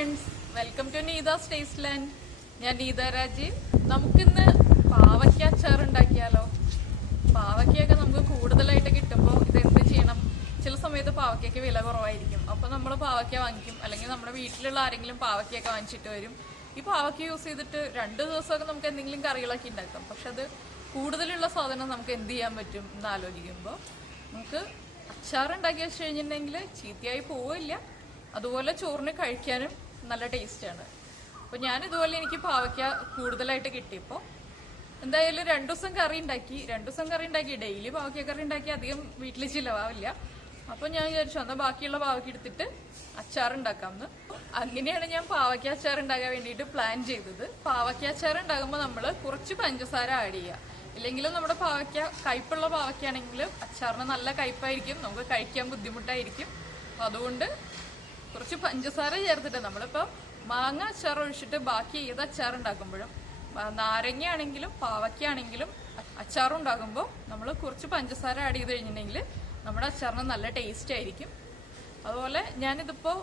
Friends, welcome to Neetha's taste land. ഞാൻ നീത രാജീവ്. നമുക്കിന്ന് പാവയ്ക്ക അച്ചാർ ഉണ്ടാക്കിയാലോ? പാവയ്ക്കൊക്കെ നമുക്ക് കൂടുതലായിട്ട് കിട്ടുമ്പോൾ ഇത് എന്ത് ചെയ്യണം? ചില സമയത്ത് പാവയ്ക്കൊക്കെ വില കുറവായിരിക്കും. അപ്പോൾ നമ്മൾ പാവയ്ക്ക വാങ്ങിക്കും, അല്ലെങ്കിൽ നമ്മുടെ വീട്ടിലുള്ള ആരെങ്കിലും പാവയ്ക്കൊക്കെ വാങ്ങിച്ചിട്ട് വരും. ഈ പാവയ്ക്ക യൂസ് ചെയ്തിട്ട് 2 ദിവസമൊക്കെ നമുക്ക് എന്തെങ്കിലും കറികളൊക്കെ ഉണ്ടാക്കാം. പക്ഷെ അത് കൂടുതലുള്ള സാധനം നമുക്ക് എന്ത് ചെയ്യാൻ പറ്റും എന്ന് ആലോചിക്കുമ്പോൾ നമുക്ക് അച്ചാർ ഉണ്ടാക്കി വെച്ച് കഴിഞ്ഞിട്ടുണ്ടെങ്കിൽ ചീത്തയായി പോവില്ല, അതുപോലെ ചോറിന് കഴിക്കാനും നല്ല ടേസ്റ്റാണ്. അപ്പോൾ ഞാനിതുപോലെ എനിക്ക് പാവയ്ക്ക കൂടുതലായിട്ട് കിട്ടിയപ്പോൾ എന്തായാലും 2 ദിവസം കറി ഉണ്ടാക്കി. ഡെയിലി പാവയ്ക്ക കറി ഉണ്ടാക്കി അധികം വീട്ടിൽ ചിലവാവില്ല. അപ്പോൾ ഞാൻ വിചാരിച്ചു എന്നാൽ ബാക്കിയുള്ള പാവയ്ക്ക എടുത്തിട്ട് അച്ചാർ ഉണ്ടാക്കാമെന്ന്. അങ്ങനെയാണ് ഞാൻ പാവയ്ക്ക അച്ചാർ ഉണ്ടാക്കാൻ വേണ്ടിയിട്ട് പ്ലാൻ ചെയ്തത്. പാവയ്ക്ക അച്ചാർ ഉണ്ടാകുമ്പോൾ നമ്മൾ കുറച്ച് പഞ്ചസാര ആഡ് ചെയ്യുക. ഇല്ലെങ്കിലും നമ്മുടെ പാവയ്ക്ക കയ്പുള്ള പാവയ്ക്കാണെങ്കിൽ അച്ചാറിന് നല്ല കയ്പായിരിക്കും, നമുക്ക് കഴിക്കാൻ ബുദ്ധിമുട്ടായിരിക്കും. അപ്പോൾ അതുകൊണ്ട് കുറച്ച് പഞ്ചസാര ചേർത്തിട്ട് നമ്മളിപ്പോൾ മാങ്ങ അച്ചാർ ഒഴിച്ചിട്ട് ബാക്കി ഏത് അച്ചാർ ഉണ്ടാക്കുമ്പോഴും നാരങ്ങ ആണെങ്കിലും പാവയ്ക്ക ആണെങ്കിലും അച്ചാറുണ്ടാകുമ്പോൾ നമ്മൾ കുറച്ച് പഞ്ചസാര ആഡ് ചെയ്ത് കഴിഞ്ഞിട്ടുണ്ടെങ്കിൽ നമ്മുടെ അച്ചാറിന് നല്ല ടേസ്റ്റ് ആയിരിക്കും. അതുപോലെ ഞാനിതിപ്പോൾ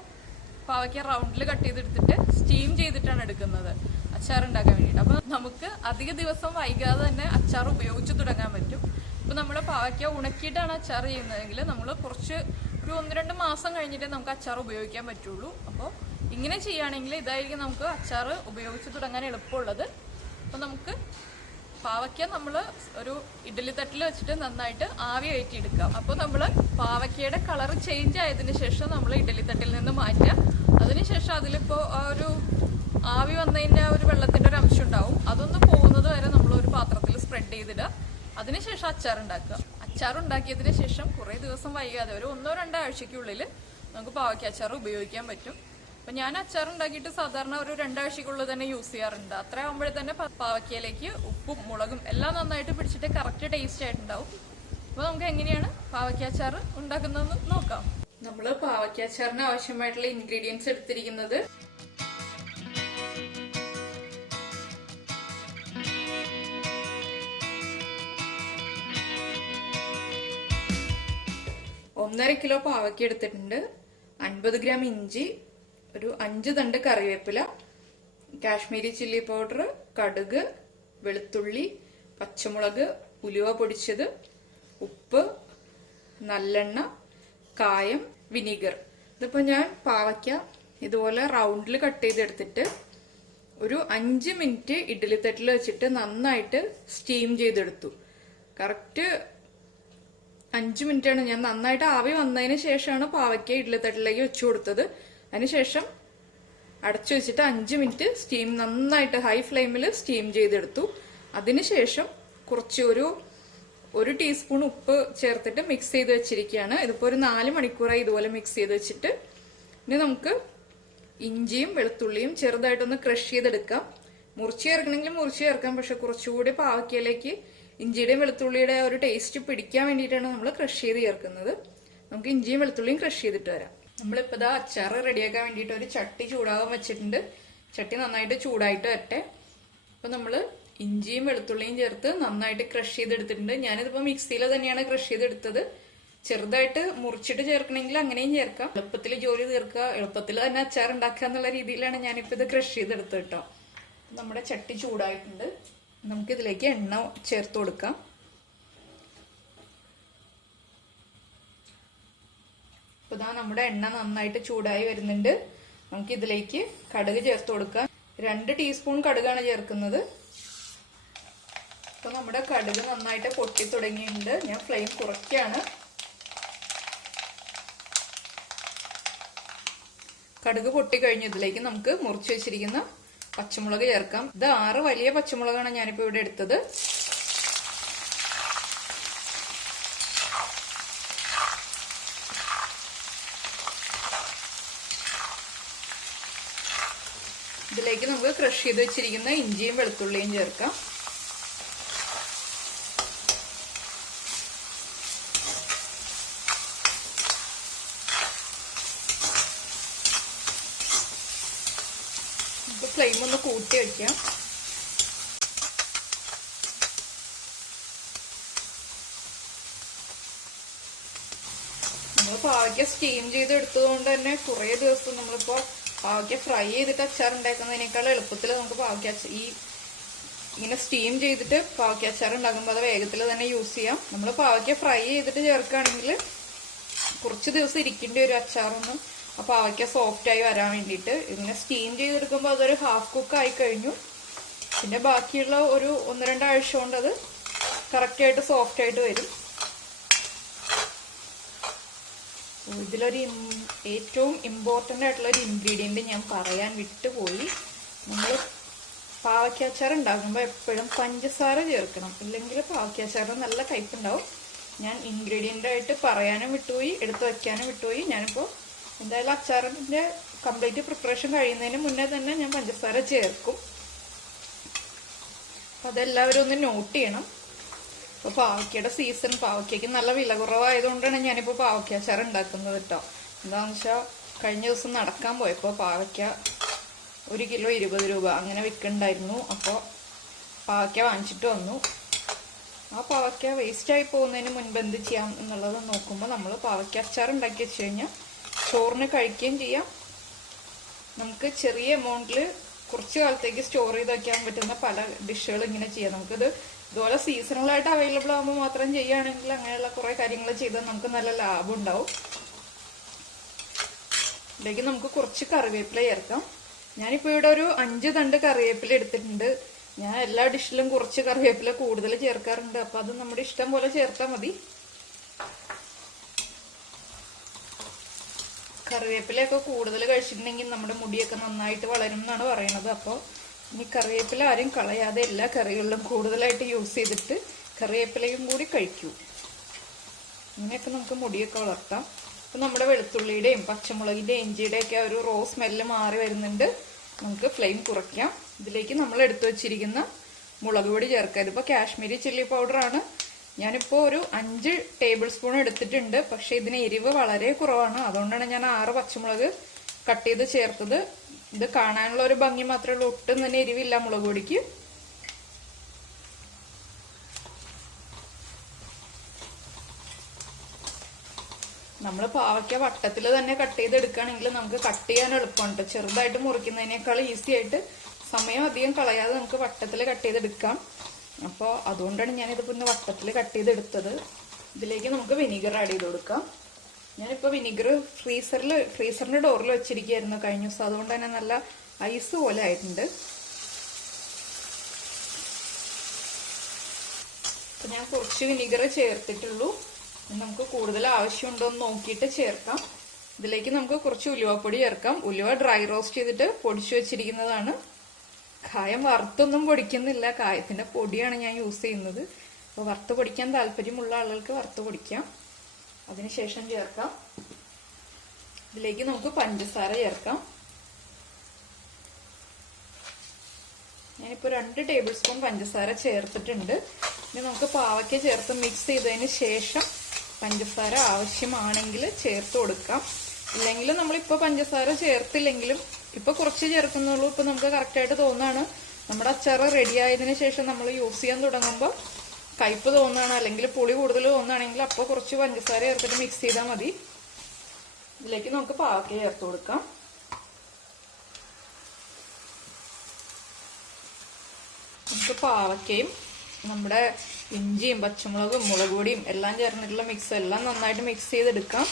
പാവയ്ക്ക റൗണ്ടിൽ കട്ട് ചെയ്തെടുത്തിട്ട് സ്റ്റീം ചെയ്തിട്ടാണ് എടുക്കുന്നത് അച്ചാർ ഉണ്ടാക്കാൻ വേണ്ടിയിട്ട്. അപ്പോൾ നമുക്ക് അധിക ദിവസം വൈകാതെ തന്നെ അച്ചാർ ഉപയോഗിച്ച് തുടങ്ങാൻ പറ്റും. ഇപ്പോൾ നമ്മൾ പാവയ്ക്ക ഉണക്കിയിട്ടാണ് അച്ചാർ ചെയ്യുന്നതെങ്കിൽ നമ്മൾ കുറച്ച് ഒരു 1-2 മാസം കഴിഞ്ഞിട്ടേ നമുക്ക് അച്ചാർ ഉപയോഗിക്കാൻ പറ്റുള്ളൂ. അപ്പോൾ ഇങ്ങനെ ചെയ്യുകയാണെങ്കിൽ ഇതായിരിക്കും നമുക്ക് അച്ചാർ ഉപയോഗിച്ച് തുടങ്ങാൻ എളുപ്പമുള്ളത്. അപ്പോൾ നമുക്ക് പാവയ്ക്ക നമ്മൾ ഒരു ഇഡ്ഡലി തട്ടിൽ വെച്ചിട്ട് നന്നായിട്ട് ആവി കയറ്റിയെടുക്കാം. അപ്പോൾ നമ്മൾ പാവയ്ക്കയുടെ കളർ ചേഞ്ച് ആയതിനു ശേഷം നമ്മൾ ഇഡ്ഡലി തട്ടിൽ നിന്ന് മാറ്റുക. അതിനുശേഷം അതിലിപ്പോൾ ആ ഒരു ആവി വന്നതിൻ്റെ ആ ഒരു വെള്ളത്തിൻ്റെ ഒരു അംശം ഉണ്ടാവും, അതൊന്ന് പോകുന്നത് വരെ നമ്മൾ ഒരു പാത്രത്തിൽ സ്പ്രെഡ് ചെയ്തിടുക. അതിനുശേഷം അച്ചാർ ഉണ്ടാക്കുക. അച്ചാർ ഉണ്ടാക്കിയതിന് ശേഷം കുറേ ദിവസം വൈകാതെ ഒരു 1-2 ആഴ്ചയ്ക്കുള്ളിൽ നമുക്ക് പാവയ്ക്ക അച്ചാർ ഉപയോഗിക്കാൻ പറ്റും. അപ്പം ഞാൻ അച്ചാർ ഉണ്ടാക്കിയിട്ട് സാധാരണ ഒരു 2 ആഴ്ചയ്ക്കുള്ളിൽ തന്നെ യൂസ് ചെയ്യാറുണ്ട്. അത്ര ആകുമ്പോഴേ തന്നെ പാവയ്ക്കയിലേക്ക് ഉപ്പും മുളകും എല്ലാം നന്നായിട്ട് പിടിച്ചിട്ട് കറക്റ്റ് ടേസ്റ്റ് ആയിട്ടുണ്ടാവും. അപ്പോൾ നമുക്ക് എങ്ങനെയാണ് പാവയ്ക്ക അച്ചാർ ഉണ്ടാക്കുന്നതെന്ന് നോക്കാം. നമ്മൾ പാവയ്ക്ക അച്ചാറിന് ആവശ്യമായിട്ടുള്ള ഇൻഗ്രീഡിയൻസ് എടുത്തിരിക്കുന്നത് 1.5 കിലോ പാവയ്ക്ക എടുത്തിട്ടുണ്ട്, 50 ഗ്രാം ഇഞ്ചി, ഒരു 5 തണ്ട് കറിവേപ്പില, കാശ്മീരി ചില്ലി പൗഡർ, കടുക്, വെളുത്തുള്ളി, പച്ചമുളക്, ഉലുവ പൊടിച്ചത്, ഉപ്പ്, നല്ലെണ്ണ, കായം, വിനീഗർ. ഇതിപ്പോൾ ഞാൻ പാവയ്ക്ക ഇതുപോലെ റൗണ്ടിൽ കട്ട് ചെയ്തെടുത്തിട്ട് ഒരു 5 മിനിറ്റ് ഇഡ്ഡലി തട്ടിൽ വെച്ചിട്ട് നന്നായിട്ട് സ്റ്റീം ചെയ്തെടുത്തു. കറക്റ്റ് 5 മിനിറ്റാണ്. ഞാൻ നന്നായിട്ട് ആവി വന്നതിന് ശേഷമാണ് പാവയ്ക്ക ഇഡ്ഡലി തട്ടിലേക്ക് വെച്ചു കൊടുത്തത്. അതിനുശേഷം അടച്ചു വെച്ചിട്ട് 5 മിനിറ്റ് സ്റ്റീം നന്നായിട്ട് ഹൈ ഫ്ലെയിമിൽ സ്റ്റീം ചെയ്തെടുത്തു. അതിനുശേഷം കുറച്ച് ഒരു ടീസ്പൂൺ ഉപ്പ് ചേർത്തിട്ട് മിക്സ് ചെയ്ത് വെച്ചിരിക്കുകയാണ്. ഇതിപ്പോൾ ഒരു 4 മണിക്കൂറായി ഇതുപോലെ മിക്സ് ചെയ്ത് വെച്ചിട്ട്. ഇനി നമുക്ക് ഇഞ്ചിയും വെളുത്തുള്ളിയും ചെറുതായിട്ടൊന്ന് ക്രഷ് ചെയ്തെടുക്കാം. മുറിച്ച് ചേർക്കണമെങ്കിൽ മുറിച്ച് ചേർക്കാം, പക്ഷെ കുറച്ചുകൂടി പാവയ്ക്കയിലേക്ക് ഇഞ്ചിയുടെയും വെളുത്തുള്ളിയുടെ ഒരു ടേസ്റ്റ് പിടിക്കാൻ വേണ്ടിയിട്ടാണ് നമ്മൾ ക്രഷ് ചെയ്ത് ചേർക്കുന്നത്. നമുക്ക് ഇഞ്ചിയും വെളുത്തുള്ളിയും ക്രഷ് ചെയ്തിട്ട് വരാം. നമ്മളിപ്പോൾ ഇതാ അച്ചാർ റെഡിയാക്കാൻ വേണ്ടിയിട്ട് ഒരു ചട്ടി ചൂടാകാൻ വെച്ചിട്ടുണ്ട്. ചട്ടി നന്നായിട്ട് ചൂടായിട്ട് വരട്ടെ. അപ്പോൾ നമ്മൾ ഇഞ്ചിയും വെളുത്തുള്ളിയും ചേർത്ത് നന്നായിട്ട് ക്രഷ് ചെയ്തെടുത്തിട്ടുണ്ട്. ഞാനിതിപ്പോൾ മിക്സിയിൽ തന്നെയാണ് ക്രഷ് ചെയ്തെടുത്തത്. ചെറുതായിട്ട് മുറിച്ചിട്ട് ചേർക്കണമെങ്കിൽ അങ്ങനെയും ചേർക്കാം. എളുപ്പത്തിൽ ജോലി തീർക്കുക, എളുപ്പത്തിൽ തന്നെ അച്ചാർ ഉണ്ടാക്കുക എന്നുള്ള രീതിയിലാണ് ഞാനിപ്പോൾ ഇത് ക്രഷ് ചെയ്തെടുത്തത് കേട്ടോ. നമ്മുടെ ചട്ടി ചൂടായിട്ടുണ്ട്. നമുക്കിതിലേക്ക് എണ്ണ ചേർത്ത് കൊടുക്കാം. അപ്പോൾ ഇതാ നമ്മുടെ എണ്ണ നന്നായിട്ട് ചൂടായി വരുന്നുണ്ട്. നമുക്കിതിലേക്ക് കടുക് ചേർത്ത് കൊടുക്കാം. 2 ടീസ്പൂൺ കടുകാണ് ചേർക്കുന്നത്. അപ്പോൾ നമ്മുടെ കടുക് നന്നായിട്ട് പൊട്ടി തുടങ്ങിയിട്ടുണ്ട്. ഞാൻ ഫ്ലെയിം കുറയ്ക്കുകയാണ്. കടുക് പൊട്ടി കഴിഞ്ഞ് ഇതിലേക്ക് നമുക്ക് മുറിച്ച് വെച്ചിരിക്കുന്ന പച്ചമുളക് ചേർക്കാം. ഇത് 6 വലിയ പച്ചമുളകാണ് ഞാനിപ്പോൾ ഇവിടെ എടുത്തത്. ഇതിലേക്ക് നമുക്ക് ക്രഷ് ചെയ്ത് വെച്ചിരിക്കുന്ന ഇഞ്ചിയും വെളുത്തുള്ളിയും ചേർക്കാം. ഫ്ലെയിം ഒന്ന് കൂട്ടി വയ്ക്കാം. നമ്മൾ പാവയ്ക്ക സ്റ്റീം ചെയ്തെടുത്തത് കൊണ്ട് തന്നെ കുറേ ദിവസം നമ്മളിപ്പോൾ പാവയ്ക്ക ഫ്രൈ ചെയ്തിട്ട് അച്ചാർ ഉണ്ടാക്കുന്നതിനേക്കാൾ എളുപ്പത്തിൽ നമുക്ക് പാവയ്ക്ക ഇങ്ങനെ സ്റ്റീം ചെയ്തിട്ട് പാവയ്ക്ക അച്ചാർ ഉണ്ടാക്കുമ്പോൾ അത് വേഗത്തിൽ തന്നെ യൂസ് ചെയ്യാം. നമ്മൾ പാവയ്ക്ക ഫ്രൈ ചെയ്തിട്ട് ചേർക്കുകയാണെങ്കിൽ കുറച്ച് ദിവസം ഇരിക്കേണ്ടി വരും അച്ചാറൊന്ന് ആ പാവയ്ക്ക സോഫ്റ്റ് ആയി വരാൻ വേണ്ടിയിട്ട്. ഇങ്ങനെ സ്റ്റീം ചെയ്തെടുക്കുമ്പോൾ അതൊരു ഹാഫ് കുക്ക് ആയി കഴിഞ്ഞു. പിന്നെ ബാക്കിയുള്ള ഒരു 1-2 ആഴ്ച കൊണ്ട് അത് കറക്റ്റായിട്ട് സോഫ്റ്റ് ആയിട്ട് വരും. ഇതിലൊരു ഏറ്റവും ഇമ്പോർട്ടൻ്റ് ആയിട്ടുള്ള ഒരു ഇൻഗ്രീഡിയൻറ്റ് ഞാൻ പറയാൻ വിട്ടുപോയി. നമ്മൾ പാവയ്ക്ക അച്ചാർ ഉണ്ടാക്കുമ്പോൾ എപ്പോഴും പഞ്ചസാര ചേർക്കണം, ഇല്ലെങ്കിൽ പാവയ്ക്ക അച്ചാറിന് നല്ല കയ്പുണ്ടാവും. ഞാൻ ഇൻഗ്രീഡിയൻ്റ് ആയിട്ട് പറയാനും വിട്ടുപോയി, എടുത്തു വയ്ക്കാനും വിട്ടുപോയി. ഞാനിപ്പോൾ എന്തായാലും അച്ചാറിൻ്റെ കംപ്ലീറ്റ് പ്രിപ്പറേഷൻ കഴിയുന്നതിന് മുന്നേ തന്നെ ഞാൻ പഞ്ചസാര ചേർക്കും. അതെല്ലാവരും ഒന്ന് നോട്ട് ചെയ്യണം. ഇപ്പോൾ പാവയ്ക്കയുടെ സീസൺ, പാവയ്ക്കയ്ക്ക് നല്ല വില കുറവായതുകൊണ്ടാണ് ഞാനിപ്പോൾ പാവയ്ക്ക അച്ചാർ ഉണ്ടാക്കുന്നത് കേട്ടോ. എന്താണെന്ന് വെച്ചാൽ കഴിഞ്ഞ ദിവസം നടക്കാൻ പോയപ്പോൾ പാവയ്ക്ക 1 കിലോ 20 രൂപ അങ്ങനെ വിൽക്കുന്നുണ്ടായിരുന്നു. അപ്പോൾ പാവയ്ക്ക വാങ്ങിച്ചിട്ട് വന്നു. ആ പാവയ്ക്ക വേസ്റ്റായി പോകുന്നതിന് മുൻപ് എന്ത് ചെയ്യാം എന്നുള്ളത് നോക്കുമ്പോൾ നമ്മൾ പാവയ്ക്ക അച്ചാർ ഉണ്ടാക്കി വെച്ച് കഴിഞ്ഞാൽ ചോറിന് കഴിക്കുകയും ചെയ്യാം. നമുക്ക് ചെറിയ എമൗണ്ടിൽ കുറച്ച് കാലത്തേക്ക് സ്റ്റോർ ചെയ്ത് വയ്ക്കാൻ പറ്റുന്ന പല ഡിഷുകൾ ഇങ്ങനെ ചെയ്യാം. നമുക്കിത് ഇതുപോലെ സീസണലായിട്ട് അവൈലബിൾ ആകുമ്പോൾ മാത്രം ചെയ്യുകയാണെങ്കിൽ അങ്ങനെയുള്ള കുറേ കാര്യങ്ങൾ ചെയ്താൽ നമുക്ക് നല്ല ലാഭം ഉണ്ടാവും. ഇതിലേക്ക് നമുക്ക് കുറച്ച് കറിവേപ്പില ചേർക്കാം. ഞാനിപ്പോൾ ഇവിടെ ഒരു 5 തണ്ട് കറിവേപ്പില എടുത്തിട്ടുണ്ട്. ഞാൻ എല്ലാ ഡിഷിലും കുറച്ച് കറിവേപ്പില കൂടുതൽ ചേർക്കാറുണ്ട്. അപ്പം അത് നമ്മുടെ ഇഷ്ടം പോലെ ചേർത്താൽ മതി. കറിവേപ്പിലയൊക്കെ കൂടുതൽ കഴിച്ചിട്ടുണ്ടെങ്കിൽ നമ്മുടെ മുടിയൊക്കെ നന്നായിട്ട് വളരും എന്നാണ് പറയുന്നത്. അപ്പോൾ ഇനി കറിവേപ്പില ആരും കളയാതെ എല്ലാ കറികളിലും കൂടുതലായിട്ട് യൂസ് ചെയ്തിട്ട് കറിവേപ്പിലയും കൂടി കഴിക്കൂ. ഇങ്ങനെയൊക്കെ നമുക്ക് മുടിയൊക്കെ വളർത്താം. അപ്പം നമ്മുടെ വെളുത്തുള്ളിയുടെയും പച്ചമുളകിൻ്റെയും ഇഞ്ചിയുടെയൊക്കെ ഒരു റോ സ്മെല്ല് മാറി വരുന്നുണ്ട്. നമുക്ക് ഫ്ലെയിം കുറയ്ക്കാം. ഇതിലേക്ക് നമ്മൾ എടുത്തു വച്ചിരിക്കുന്ന മുളക് പൊടി ചേർക്കാം. ഇതിപ്പോൾ കാശ്മീരി ചില്ലി പൗഡറാണ്. ഞാനിപ്പോൾ ഒരു 5 ടേബിൾ സ്പൂൺ എടുത്തിട്ടുണ്ട്. പക്ഷെ ഇതിന് എരിവ് വളരെ കുറവാണ്. അതുകൊണ്ടാണ് ഞാൻ 6 പച്ചമുളക് കട്ട് ചെയ്ത് ചേർത്തത്. ഇത് കാണാനുള്ള ഒരു ഭംഗി മാത്രമേ ഉള്ളൂ, ഒട്ടും തന്നെ എരിവില്ല മുളക് പൊടിക്ക്. നമ്മൾ പാവയ്ക്ക വട്ടത്തിൽ തന്നെ കട്ട് ചെയ്തെടുക്കുകയാണെങ്കിൽ നമുക്ക് കട്ട് ചെയ്യാൻ എളുപ്പമുണ്ട്. ചെറുതായിട്ട് മുറിക്കുന്നതിനേക്കാൾ ഈസി ആയിട്ട് സമയം അധികം കളയാതെ നമുക്ക് വട്ടത്തിൽ കട്ട് ചെയ്തെടുക്കാം. അപ്പോൾ അതുകൊണ്ടാണ് ഞാനിത് പിന്നെ വട്ടത്തിൽ കട്ട് ചെയ്തെടുത്തത്. ഇതിലേക്ക് നമുക്ക് വിനീഗർ ആഡ് ചെയ്ത് കൊടുക്കാം. ഞാനിപ്പോൾ വിനീഗർ ഫ്രീസറിൻ്റെ ഡോറിൽ വെച്ചിരിക്കുകയായിരുന്നു കഴിഞ്ഞ ദിവസം. അതുകൊണ്ട് തന്നെ നല്ല ഐസ് പോലെ ആയിട്ടുണ്ട്. അപ്പം ഞാൻ കുറച്ച് വിനീഗർ ചേർത്തിട്ടുള്ളൂ. നമുക്ക് കൂടുതൽ ആവശ്യമുണ്ടോ എന്ന് നോക്കിയിട്ട് ചേർക്കാം. ഇതിലേക്ക് നമുക്ക് കുറച്ച് ഉലുവപ്പൊടി ചേർക്കാം. ഉലുവ ഡ്രൈ റോസ്റ്റ് ചെയ്തിട്ട് പൊടിച്ചു വെച്ചിരിക്കുന്നതാണ്. കായം വറുത്തൊന്നും പൊടിക്കുന്നില്ല, കായത്തിന്റെ പൊടിയാണ് ഞാൻ യൂസ് ചെയ്യുന്നത്. അപ്പോൾ വറുത്ത് പൊടിക്കാൻ താല്പര്യമുള്ള ആളുകൾക്ക് വറുത്ത് പൊടിക്കാം. അതിനുശേഷം ചേർക്കാം. ഇതിലേക്ക് നമുക്ക് പഞ്ചസാര ചേർക്കാം. ഞാനിപ്പോൾ 2 ടേബിൾ സ്പൂൺ പഞ്ചസാര ചേർത്തിട്ടുണ്ട്. ഇനി നമുക്ക് പാവയ്ക്ക ചേർത്ത് മിക്സ് ചെയ്തതിന് ശേഷം പഞ്ചസാര ആവശ്യമാണെങ്കിൽ ചേർത്ത് കൊടുക്കാം. ഇല്ലെങ്കിൽ നമ്മളിപ്പോൾ പഞ്ചസാര ചേർത്തില്ലെങ്കിലും ഇപ്പൊ കുറച്ച് ചേർക്കുന്നുള്ളൂ. ഇപ്പൊ നമുക്ക് കറക്റ്റായിട്ട് തോന്നാണ്. നമ്മുടെ അച്ചാർ റെഡി ആയതിനു ശേഷം നമ്മൾ യൂസ് ചെയ്യാൻ തുടങ്ങുമ്പോൾ കയ്പ്പ് തോന്നുകയാണ്, അല്ലെങ്കിൽ പുളി കൂടുതൽ തോന്നുകയാണെങ്കിൽ അപ്പോൾ കുറച്ച് പഞ്ചസാര ചേർത്തിട്ട് മിക്സ് ചെയ്താൽ മതി. ഇതിലേക്ക് നമുക്ക് പാവയ്ക്ക ചേർത്ത് കൊടുക്കാം. നമുക്ക് പാവയ്ക്കയും നമ്മുടെ ഇഞ്ചിയും പച്ചമുളകും മുളക് പൊടിയും എല്ലാം ചേർന്നിട്ടുള്ള മിക്സ് എല്ലാം നന്നായിട്ട് മിക്സ് ചെയ്തെടുക്കാം.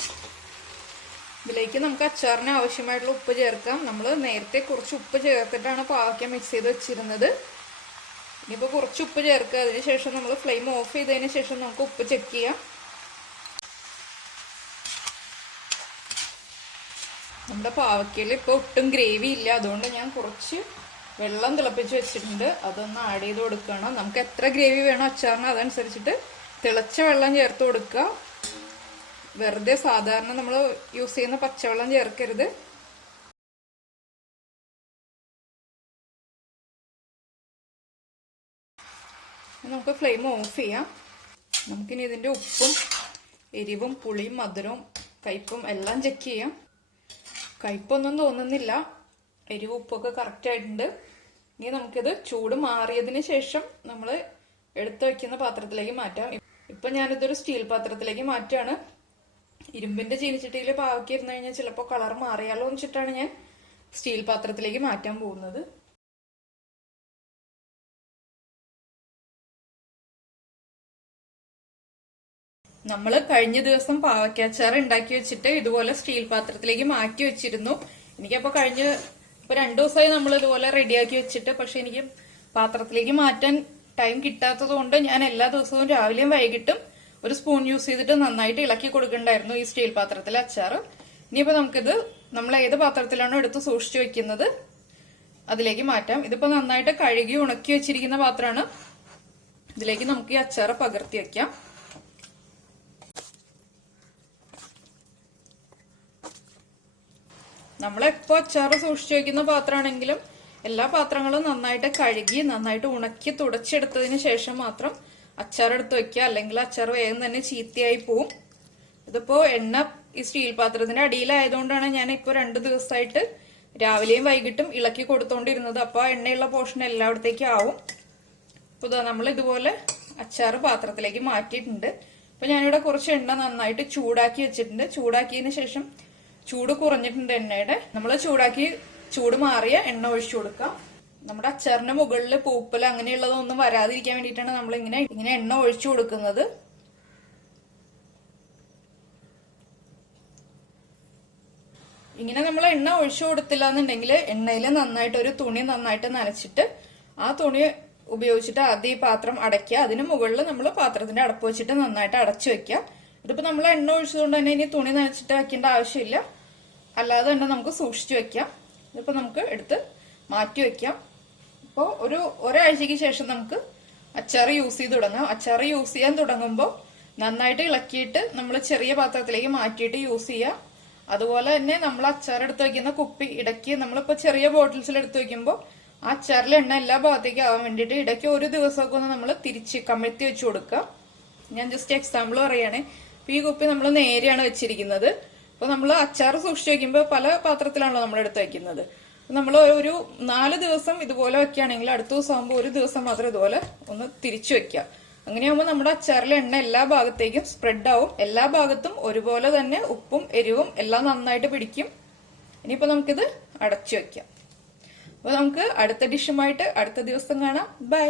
ഇതിലേക്ക് നമുക്ക് അച്ചാറിന് ആവശ്യമായിട്ടുള്ള ഉപ്പ് ചേർക്കാം. നമ്മൾ നേരത്തെ കുറച്ച് ഉപ്പ് ചേർത്തിട്ടാണ് പാവയ്ക്ക മിക്സ് ചെയ്ത് വെച്ചിരുന്നത്. ഇനിയിപ്പോൾ കുറച്ച് ഉപ്പ് ചേർക്കുക. അതിനുശേഷം നമ്മൾ ഫ്ലെയിം ഓഫ് ചെയ്തതിന് ശേഷം നമുക്ക് ഉപ്പ് ചെക്ക് ചെയ്യാം. നമ്മുടെ പാവയ്ക്കയിൽ ഇപ്പോൾ ഒട്ടും ഗ്രേവി ഇല്ല. അതുകൊണ്ട് ഞാൻ കുറച്ച് വെള്ളം തിളപ്പിച്ച് വെച്ചിട്ടുണ്ട്. അതൊന്ന് ആഡ് ചെയ്ത് കൊടുക്കണം. നമുക്ക് എത്ര ഗ്രേവി വേണോ അച്ചാറിന് അതനുസരിച്ചിട്ട് തിളച്ച വെള്ളം ചേർത്ത് കൊടുക്കുക. വെറുതെ സാധാരണ നമ്മൾ യൂസ് ചെയ്യുന്ന പച്ചവെള്ളം ചേർക്കരുത്. നമുക്ക് ഫ്ലെയിം ഓഫ് ചെയ്യാം. നമുക്കിനി ഇതിൻ്റെ ഉപ്പും എരിവും പുളിയും മധുരവും കയ്പും എല്ലാം ചെക്ക് ചെയ്യാം. കയ്പൊന്നും തോന്നുന്നില്ല, എരിവും ഉപ്പൊക്കെ കറക്റ്റ് ആയിട്ടുണ്ട്. ഇനി നമുക്കിത് ചൂട് മാറിയതിന് ശേഷം നമ്മൾ എടുത്തു വയ്ക്കുന്ന പാത്രത്തിലേക്ക് മാറ്റാം. ഇപ്പം ഞാനിതൊരു സ്റ്റീൽ പാത്രത്തിലേക്ക് മാറ്റുകയാണ്. ഇരുമ്പിന്റെ ചീനിച്ചട്ടിയിൽ പാവയ്ക്ക ഇരുന്ന് കഴിഞ്ഞാൽ ചിലപ്പോൾ കളർ മാറിയാലോ എന്ന് വെച്ചിട്ടാണ് ഞാൻ സ്റ്റീൽ പാത്രത്തിലേക്ക് മാറ്റാൻ പോകുന്നത്. നമ്മൾ കഴിഞ്ഞ ദിവസം പാവയ്ക്കാച്ചാർ ഉണ്ടാക്കി വെച്ചിട്ട് ഇതുപോലെ സ്റ്റീൽ പാത്രത്തിലേക്ക് മാറ്റി വെച്ചിരുന്നു. എനിക്കപ്പോ ഇപ്പൊ 2 ദിവസമായി നമ്മൾ ഇതുപോലെ റെഡിയാക്കി വെച്ചിട്ട്, പക്ഷെ എനിക്ക് പാത്രത്തിലേക്ക് മാറ്റാൻ ടൈം കിട്ടാത്തത് കൊണ്ട് ഞാൻ എല്ലാ ദിവസവും രാവിലെയും വൈകിട്ടും ഒരു സ്പൂൺ യൂസ് ചെയ്തിട്ട് നന്നായിട്ട് ഇളക്കി കൊടുക്കണ്ടായിരുന്നു ഈ സ്റ്റീൽ പാത്രത്തിലെ അച്ചാറ്. ഇനിയിപ്പോ നമുക്കിത് നമ്മൾ ഏത് പാത്രത്തിലാണോ എടുത്ത് സൂക്ഷിച്ചു വെക്കുന്നത് അതിലേക്ക് മാറ്റാം. ഇതിപ്പോ നന്നായിട്ട് കഴുകി ഉണക്കി വെച്ചിരിക്കുന്ന പാത്രമാണ്. ഇതിലേക്ക് നമുക്ക് ഈ അച്ചാറ് പകർത്തി വെക്കാം. നമ്മളെപ്പോ അച്ചാറ് സൂക്ഷിച്ചു വെക്കുന്ന പാത്രമാണെങ്കിലും എല്ലാ പാത്രങ്ങളും നന്നായിട്ട് കഴുകി നന്നായിട്ട് ഉണക്കി തുടച്ചെടുത്തതിന് ശേഷം മാത്രം അച്ചാർ എടുത്ത് വെക്കുക, അല്ലെങ്കിൽ അച്ചാർ വേഗം തന്നെ ചീത്തയായി പോവും. ഇതിപ്പോ എണ്ണ ഈ സ്റ്റീൽ പാത്രത്തിന്റെ അടിയിലായതുകൊണ്ടാണ് ഞാൻ ഇപ്പൊ 2 ദിവസമായിട്ട് രാവിലെയും വൈകിട്ടും ഇളക്കി കൊടുത്തോണ്ടിരുന്നത്. അപ്പൊ ആ എണ്ണയുള്ള പോർഷൻ എല്ലായിടത്തേക്കും ആവും. ഇപ്പൊ നമ്മൾ ഇതുപോലെ അച്ചാറ് പാത്രത്തിലേക്ക് മാറ്റിയിട്ടുണ്ട്. അപ്പൊ ഞാനിവിടെ കുറച്ച് എണ്ണ നന്നായിട്ട് ചൂടാക്കി വെച്ചിട്ടുണ്ട്. ചൂടാക്കിയതിന് ശേഷം ചൂട് കുറഞ്ഞിട്ടുണ്ട് എണ്ണയുടെ. നമ്മൾ ചൂട് മാറിയ എണ്ണ ഒഴിച്ചു കൊടുക്കാം. നമ്മുടെ അച്ചാറിന്റെ മുകളിൽ പൂപ്പൽ അങ്ങനെയുള്ളതൊന്നും വരാതിരിക്കാൻ വേണ്ടിയിട്ടാണ് നമ്മൾ ഇങ്ങനെ എണ്ണ ഒഴിച്ചു കൊടുക്കുന്നത്. ഇങ്ങനെ നമ്മൾ എണ്ണ ഒഴിച്ചു കൊടുത്തില്ല എന്നുണ്ടെങ്കിൽ എണ്ണയിൽ നന്നായിട്ട് ഒരു തുണി നന്നായിട്ട് നനച്ചിട്ട് ആ തുണി ഉപയോഗിച്ചിട്ട് ആദ്യം ഈ പാത്രം അടയ്ക്കുക. അതിന് മുകളിൽ നമ്മൾ പാത്രത്തിന്റെ അടപ്പ് വെച്ചിട്ട് നന്നായിട്ട് അടച്ചു വെക്കുക. ഇതിപ്പോ നമ്മൾ എണ്ണ ഒഴിച്ചതുകൊണ്ട് തന്നെ ഇനി തുണി നനച്ചിട്ട് വെക്കേണ്ട ആവശ്യമില്ല, അല്ലാതെ തന്നെ നമുക്ക് സൂക്ഷിച്ചു വെക്കാം. ഇതിപ്പോ നമുക്ക് എടുത്ത് മാറ്റി വെക്കാം. ഇപ്പോൾ ഒരാഴ്ചക്ക് ശേഷം നമുക്ക് അച്ചാറ് യൂസ് ചെയ്ത് തുടങ്ങാം. അച്ചാറ് യൂസ് ചെയ്യാൻ തുടങ്ങുമ്പോൾ നന്നായിട്ട് ഇളക്കിയിട്ട് നമ്മൾ ചെറിയ പാത്രത്തിലേക്ക് മാറ്റിയിട്ട് യൂസ് ചെയ്യാം. അതുപോലെ തന്നെ നമ്മൾ അച്ചാർ എടുത്ത് വെക്കുന്ന കുപ്പി ഇടയ്ക്ക് നമ്മളിപ്പോ ചെറിയ ബോട്ടിൽസിൽ എടുത്ത് വെക്കുമ്പോൾ ആ അച്ചാറിലെ എണ്ണ എല്ലാ ഭാഗത്തേക്കും ആവാൻ വേണ്ടിയിട്ട് ഇടയ്ക്ക് ഒരു ദിവസമൊക്കെ ഒന്ന് നമ്മൾ തിരിച്ച് കമഴ്ത്തി വെച്ച് കൊടുക്കുക. ഞാൻ ജസ്റ്റ് എക്സാമ്പിൾ പറയുകയാണെ. ഈ കുപ്പി നമ്മൾ നേരെയാണ് വെച്ചിരിക്കുന്നത്. അപ്പൊ നമ്മൾ അച്ചാർ സൂക്ഷിച്ചു വെക്കുമ്പോൾ പല പാത്രത്തിലാണല്ലോ നമ്മൾ എടുത്ത് വെക്കുന്നത്. നമ്മൾ ഒരു 4 ദിവസം ഇതുപോലെ വെക്കുകയാണെങ്കിൽ അടുത്ത ദിവസം ആകുമ്പോൾ ഒരു ദിവസം മാത്രം ഇതുപോലെ ഒന്ന് തിരിച്ചു വെക്കുക. അങ്ങനെയാകുമ്പോൾ നമ്മുടെ അച്ചാറിലെ എണ്ണ എല്ലാ ഭാഗത്തേക്കും സ്പ്രെഡ് ആവും. എല്ലാ ഭാഗത്തും ഒരുപോലെ തന്നെ ഉപ്പും എരിവും എല്ലാം നന്നായിട്ട് പിടിക്കും. ഇനിയിപ്പോ നമുക്കിത് അടച്ചു വെക്കാം. അപ്പൊ നമുക്ക് അടുത്ത ഡിഷുമായിട്ട് അടുത്ത ദിവസം കാണാം. ബൈ.